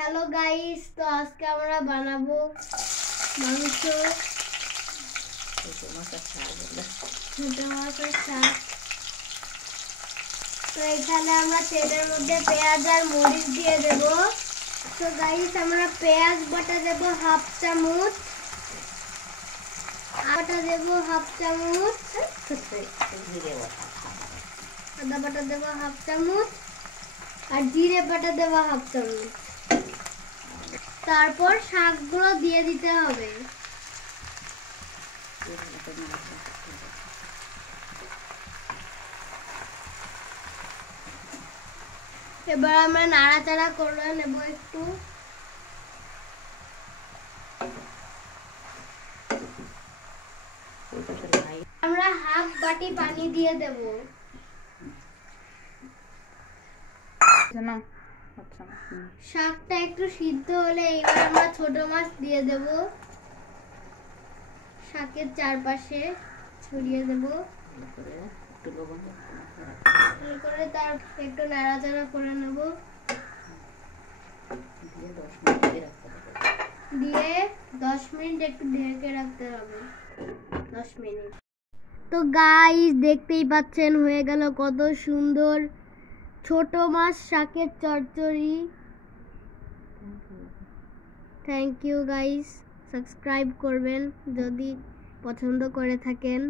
Hello guys, তো আজকে আমরা বানাবো মাংস, ছোট মাছের শাক। তো এখানে আমরা তেলের মধ্যে পেঁয়াজ আর মরিচ দিয়ে দেব। তো গাইস, আমরা পেঁয়াজ বাটা দেব হাফ চামচ, আটা দেব হাফ চামচ, আদা বাটা দেব হাফ চামচ আর জিরে বাটা দেব হাফ চামচ। তারপর শাকগুলো দিয়ে দিতে হবে। এবার আমরা নাড়াচাড়া করে নেব একটু। আমরা হাফ বাটি পানি দিয়ে দেব। শাকটা একটু সিদ্ধ হলে এবার আমরা ছোট মাছ দিয়ে দেব। শাকের চারপাশে ছড়িয়ে দেব। করে তার একটু নাড়াচাড়া করে নেব। দিয়ে 10 মিনিট একটু ঢেকে রাখতে হবে। 10 মিনিট। তো গাইস, দেখতেই পাচ্ছেন হয়ে গেল কত সুন্দর ছোট মাছ শাকের চচ্চড়ি। থ্যাংক ইউ গাইস, সাবস্ক্রাইব করবেন যদি পছন্দ করে থাকেন।